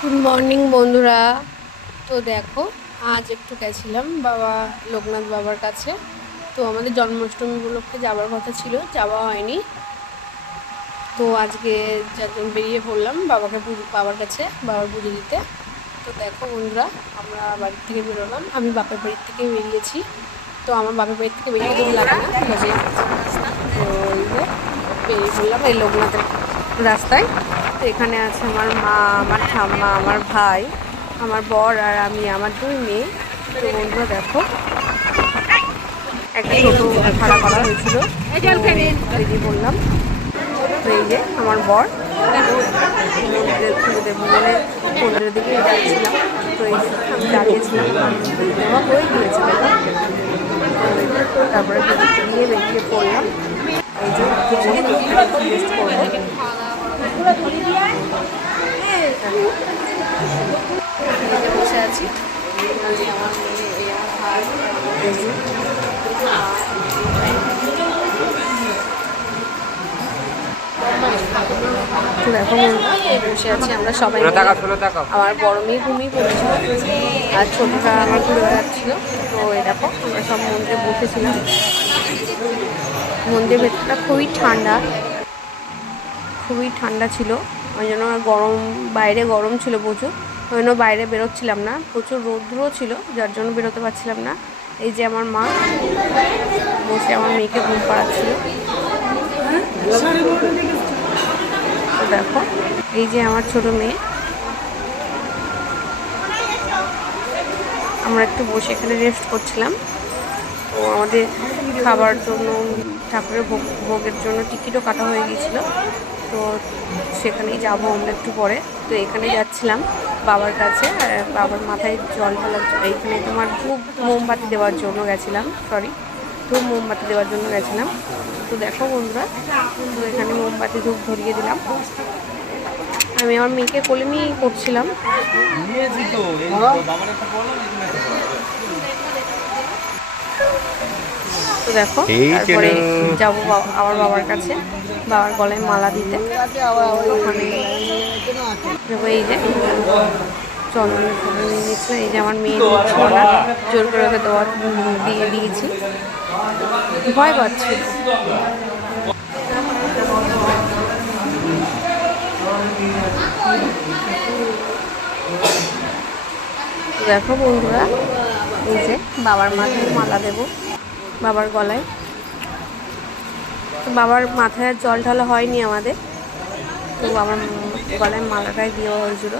Good morning বন্ধুরা। তো দেখো, আজ একটু গেছিলাম বাবা লোকনাথ বাবার কাছে। তো আমাদের জন্মাষ্টমী উপলক্ষে যাওয়ার কথা ছিল, যাওয়া হয়নি। তো আজকে চারজন বেরিয়ে পড়লাম বাবার কাছে বাবার পুজো দিতে। তো দেখো বন্ধুরা, আমরা বাড়ির থেকে বেরোলাম, আমি বাপের বাড়ির থেকে বেরিয়েছি। তো আমার বাপের বাড়ির থেকে বেরিয়ে দূর লাগে না, ঠিক আছে। তো এই যে বেরিয়ে পড়লাম এই লোকনাথের রাস্তায়। তো এখানে আছে আমার মা, আমার ঠাম্মা, আমার ভাই, আমার বর আর আমি, আমার দুই মেয়ে। তো বন্ধুরা দেখো, একটা টোটো ভাড়া করা হয়েছিল, বেরিয়ে পড়লাম। তো এই যে আমার বর, মন্দিরের পুজো দেবো বলে মন্দিরের দিকে যাচ্ছিলাম। তো এই যে আমি দাঁড়িয়েছিলাম, দেওয়া হয়ে গিয়েছিল। তারপরে পুজোতে নিয়ে বেরিয়ে পড়লাম। এই যে টেস্ট করবো, বসে আছি। আমার মেয়ে, ভাই, তো দেখো বসে আছি আমরা সবাই। আমার বড় মেয়ে ঘুমিয়ে পড়েছিল আর ছোটটা আমার ঘুরে বেড়াচ্ছিল। তো এই দেখো আমরা সব মন্দিরে বসেছিলাম। মন্দিরের ভেতরটা খুবই ঠান্ডা ছিল। ওই জন্য বাইরে গরম ছিল প্রচুর, ওই জন্য বাইরে বেরোচ্ছিলাম না। প্রচুর রৌদ্রও ছিল, যার জন্য বেরোতে পারছিলাম না। এই যে আমার মা বসে আমার মেয়েকে ঘুম পাড়াচ্ছিল। তো দেখো এই যে আমার ছোট মেয়ে, আমরা একটু বসে এখানে রেস্ট করছিলাম। তো আমাদের খাবার জন্য, ঠাকুরের ভোগের জন্য টিকিটও কাটা হয়ে গিয়েছিলো। তো সেখানেই যাবো আমরা একটু পরে। তো এখানে যাচ্ছিলাম বাবার কাছে, বাবার মাথায় জল ঢালার, এইখানে তোমার ধূপ মোমবাতি দেওয়ার জন্য গেছিলাম, ধূপ মোমবাতি দেওয়ার জন্য গেছিলাম। তো দেখো বন্ধুরা, তো এখানে মোমবাতি ধূপ ধরিয়ে দিলাম। আমি আমার মেয়েকে কোলে নিয়েই করছিলাম। তো দেখো তারপরে যাবো আমার বাবার কাছে, বাবার গলায় মালা দিতে। ওখানে এই যে চন্দনের ফটো নিয়ে নিচ্ছিল। এই যে আমার মেয়ে দিচ্ছিল না, জোর করে ওকে দিয়ে দিয়েছি, ভয় পাচ্ছিল। দেখো বন্ধুরা, এই যে বাবার মাথায় মালা দেব, বাবার গলায়। তো বাবার মাথায় জল ঢালা হয়নি আমাদের, তো বাবার গলায় মালাটাই দেওয়া হয়েছিল।